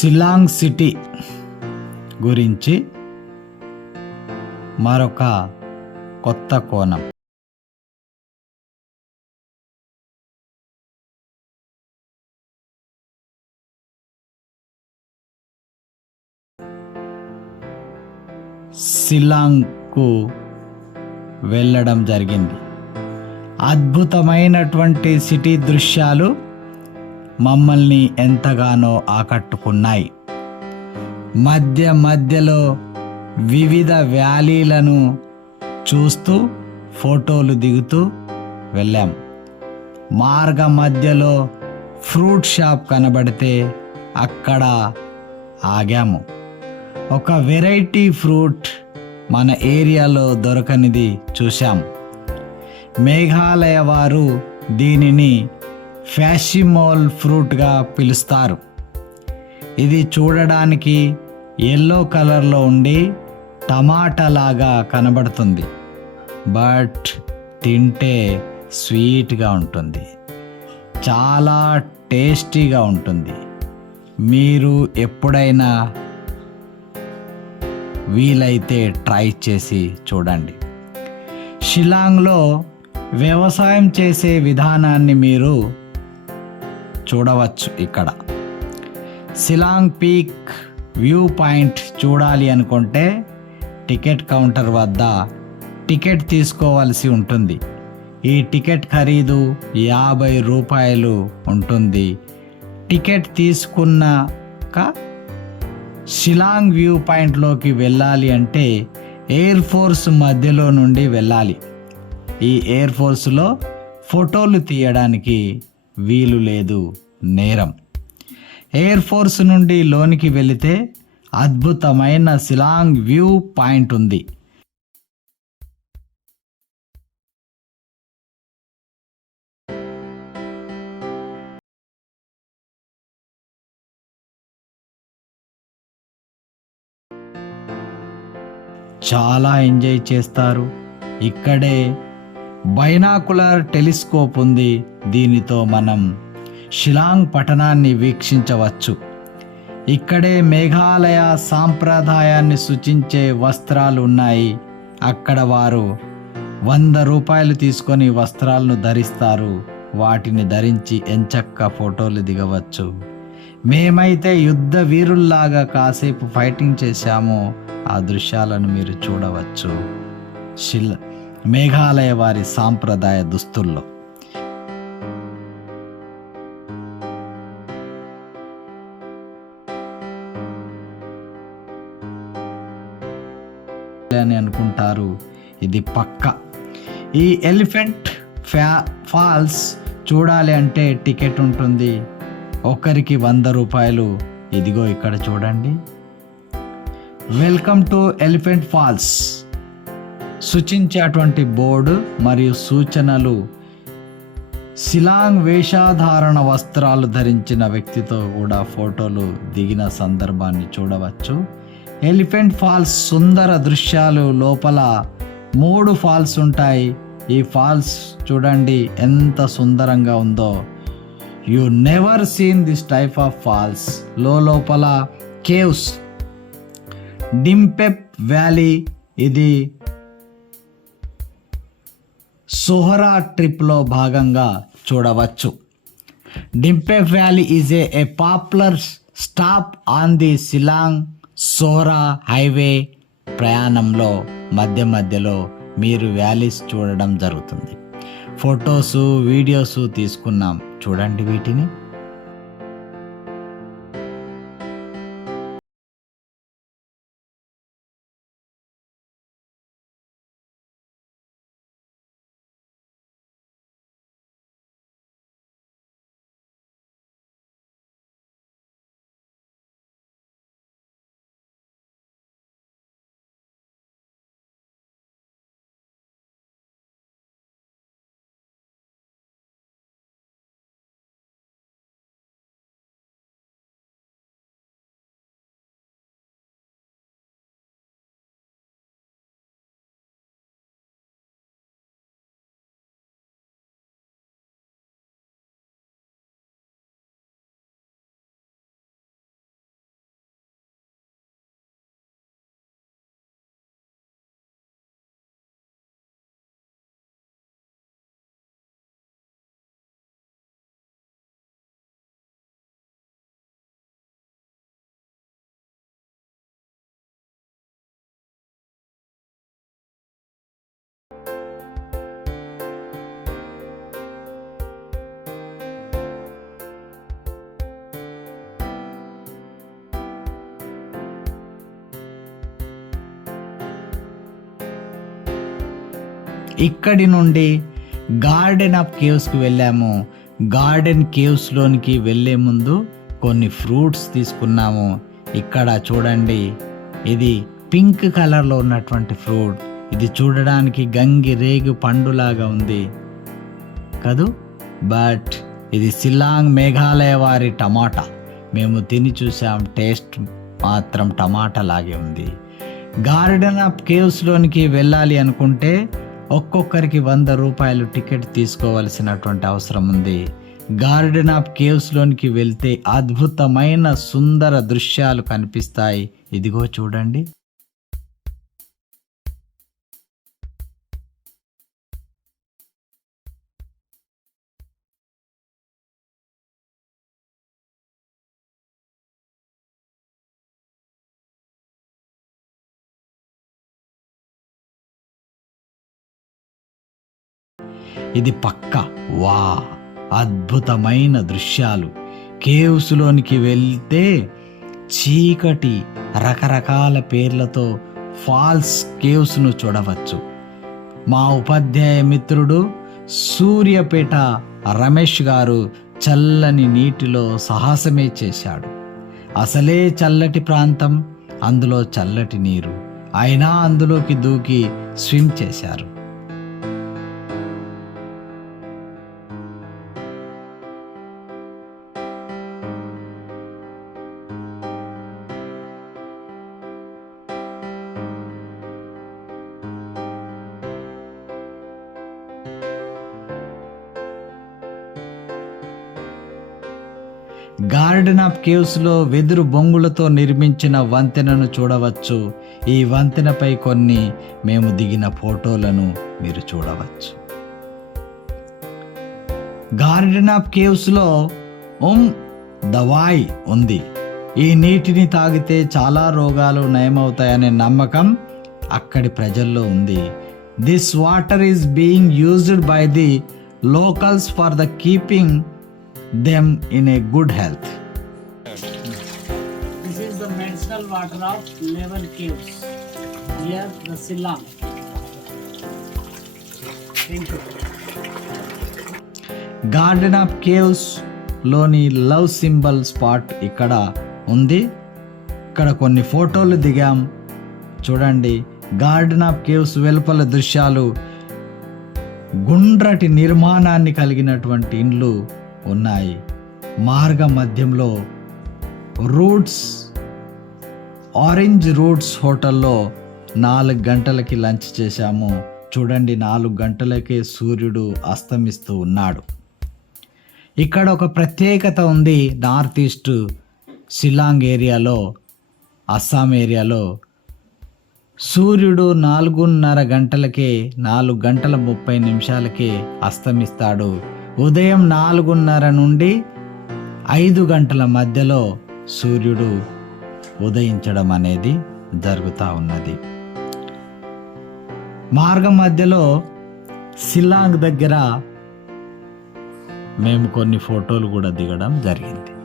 Shillong city గురించి మరొక కొత్త కోణం. షిల్లాంగ్కు వెళ్ళడం జరిగింది. అద్భుతమైనటువంటి సిటీ దృశ్యాలు మమ్మల్ని ఎంతగానో ఆకట్టుకున్నాయి. మధ్య మధ్యలో వివిధ వ్యాలీలను చూస్తూ ఫోటోలు దిగుతూ వెళ్ళాం. మార్గ మధ్యలో ఫ్రూట్ షాప్ కనబడితే అక్కడ ఆగాము. ఒక వెరైటీ ఫ్రూట్ మన ఏరియాలో దొరకనిది చూశాం. మేఘాలయ వారు దీనిని ఫ్యాషిమోల్ ఫ్రూట్గా పిలుస్తారు. ఇది చూడడానికి ఎల్లో కలర్లో ఉండి టమాటా లాగా కనబడుతుంది. బట్ తింటే స్వీట్గా ఉంటుంది. చాలా టేస్టీగా ఉంటుంది. మీరు ఎప్పుడైనా వీలైతే ట్రై చేసి చూడండి. షిలాంగ్లో వ్యవసాయం చేసే విధానాన్ని మీరు చూడవచ్చు ఇక్కడ. సిలాంగ్ పీక్ వ్యూ పాయింట్ చూడాలి అనుకుంటే టికెట్ కౌంటర్ వద్ద టికెట్ తీసుకోవాల్సి ఉంటుంది. ఈ టికెట్ ఖరీదు యాభై రూపాయలు ఉంటుంది. టికెట్ తీసుకున్నాక షిలాంగ్ వ్యూ పాయింట్లోకి వెళ్ళాలి అంటే ఎయిర్ ఫోర్స్ మధ్యలో నుండి వెళ్ళాలి. ఈ ఎయిర్ ఫోర్స్లో ఫోటోలు తీయడానికి వీలు లేదు నేరం. ఎయిర్ ఫోర్స్ నుండి లోనికి వెళితే అద్భుతమైన సిలాంగ్ వ్యూ పాయింట్ ఉంది. చాలా ఎంజాయ్ చేస్తారు. ఇక్కడే బైనాకులర్ టెలిస్కోప్ ఉంది. దీనితో మనం షిలాంగ్ పట్టణాన్ని వీక్షించవచ్చు. ఇక్కడే మేఘాలయ సాంప్రదాయాన్ని సూచించే వస్త్రాలు ఉన్నాయి. అక్కడ వారు వంద రూపాయలు తీసుకొని వస్త్రాలను ధరిస్తారు. వాటిని ధరించి ఎంచక్క ఫోటోలు దిగవచ్చు. మేమైతే యుద్ధ వీరుల్లాగా కాసేపు ఫైటింగ్ చేశామో. ఆ దృశ్యాలను మీరు చూడవచ్చు. శిల్ మేఘాలయ వారి సాంప్రదాయ దుస్తుల్లో. అని అనుకుంటారు. ఇది పక్క. ఈ ఎలిఫెంట్ ఫ్యా ఫాల్స్ చూడాలి అంటే టికెట్ ఉంటుంది. ఒకరికి వంద రూపాయలు. ఇదిగో ఇక్కడ చూడండి. Welcome to Elephant Falls. సూచించేటువంటి board మరియు సూచనలు సిలాంగ్ వేషాధారణ వస్త్రాలు ధరించిన వ్యక్తితో కూడా ఫోటోలు దిగిన సందర్భాన్ని చూడవచ్చు. ఎలిఫెంట్ ఫాల్స్ సుందర దృశ్యాలు లోపల మూడు ఫాల్స్ ఉంటాయి. ఈ ఫాల్స్ చూడండి ఎంత సుందరంగా ఉందో. You never seen this type of falls. లో లోపల కేవ్స్. డింపెప్ వ్యాలీ ఇది సోహరా ట్రిప్లో భాగంగా చూడవచ్చు. Dympep valley is a popular stop on the Shillong Sohra highway ప్రయాణంలో మధ్య మధ్యలో మీరు వ్యాలీస్ చూడడం జరుగుతుంది. ఫొటోసు వీడియోసు తీసుకున్నాం. చూడండి వీటిని. ఇక్కడి నుండి గార్డెన్ ఆఫ్ కేవ్స్కి వెళ్ళాము. గార్డెన్ కేవ్స్లోనికి వెళ్ళే ముందు కొన్ని ఫ్రూట్స్ తీసుకున్నాము. ఇక్కడ చూడండి ఇది పింక్ కలర్లో ఉన్నటువంటి ఫ్రూట్. ఇది చూడడానికి గంగి రేగు పండులాగా ఉంది. కదూ? బట్ ఇది సిల్లాంగ్ మేఘాలయ వారి టమాటా. మేము తిని చూసాం టేస్ట్ మాత్రం టమాటా లాగే ఉంది. గార్డెన్ ఆఫ్ కేవ్స్లోనికి వెళ్ళాలి అనుకుంటే ఒక్కొక్కరికి వంద రూపాయలు టికెట్ తీసుకోవలసినటువంటి అవసరం ఉంది. గార్డెన్ ఆఫ్ కేవ్స్లోనికి వెళ్తే అద్భుతమైన సుందర దృశ్యాలు కనిపిస్తాయి. ఇదిగో చూడండి. ఇది పక్క. వా. అద్భుతమైన దృశ్యాలు. కేవ్స్లోనికి వెళ్తే చీకటి రకరకాల పేర్లతో ఫాల్స్ కేవ్స్ను చూడవచ్చు. మా ఉపాధ్యాయ మిత్రుడు సూర్యపేట రమేష్ గారు చల్లని నీటిలో సాహసమే చేశాడు. అసలే చల్లటి ప్రాంతం అందులో చల్లటి నీరు. అయినా అందులోకి దూకి స్విమ్ చేశారు. గార్డెన్ ఆఫ్ కేవ్స్లో వెదురు బొంగులతో నిర్మించిన వంతెనను చూడవచ్చు. ఈ వంతెనపై కొన్ని మేము దిగిన ఫోటోలను మీరు చూడవచ్చు. గార్డెన్ ఆఫ్ కేవ్స్లో ఉమ్ దవాయ్ ఉంది. ఈ నీటిని తాగితే చాలా రోగాలు నయమవుతాయనే నమ్మకం అక్కడి ప్రజల్లో ఉంది. This water is being used by the locals for the keeping them in a good health. This is the medicinal water of Level Caves near the Silang. Thank you. Garden of కేవ్స్లోని love symbol spot ఇక్కడ ఉంది ఇక్కడ కొన్ని ఫోటోలు దిగాం చూడండి garden of caves వెలుపల దృశ్యాలు గుండ్రటి నిర్మాణాన్ని కలిగినటువంటి ఇండ్లు ఉన్నాయి. మార్గ మధ్యంలో రూట్స్ ఆరెంజ్ రూట్స్ హోటల్లో నాలుగు గంటలకి లంచ్ చేశాము. చూడండి నాలుగు గంటలకే సూర్యుడు అస్తమిస్తూ ఉన్నాడు. ఇక్కడ ఒక ప్రత్యేకత ఉంది నార్త్ ఈస్ట్ షిలాంగ్ ఏరియాలో అస్సాం ఏరియాలో. సూర్యుడు నాలుగున్నర గంటలకే నాలుగు గంటల ముప్పై నిమిషాలకే అస్తమిస్తాడు. ఉదయం నాలుగున్నర నుండి ఐదు గంటల మధ్యలో సూర్యుడు ఉదయించడం అనేది జరుగుతూ ఉన్నది. మార్గం మధ్యలో సిల్లాంగ్ దగ్గర మేము కొన్ని ఫోటోలు కూడా దిగడం జరిగింది.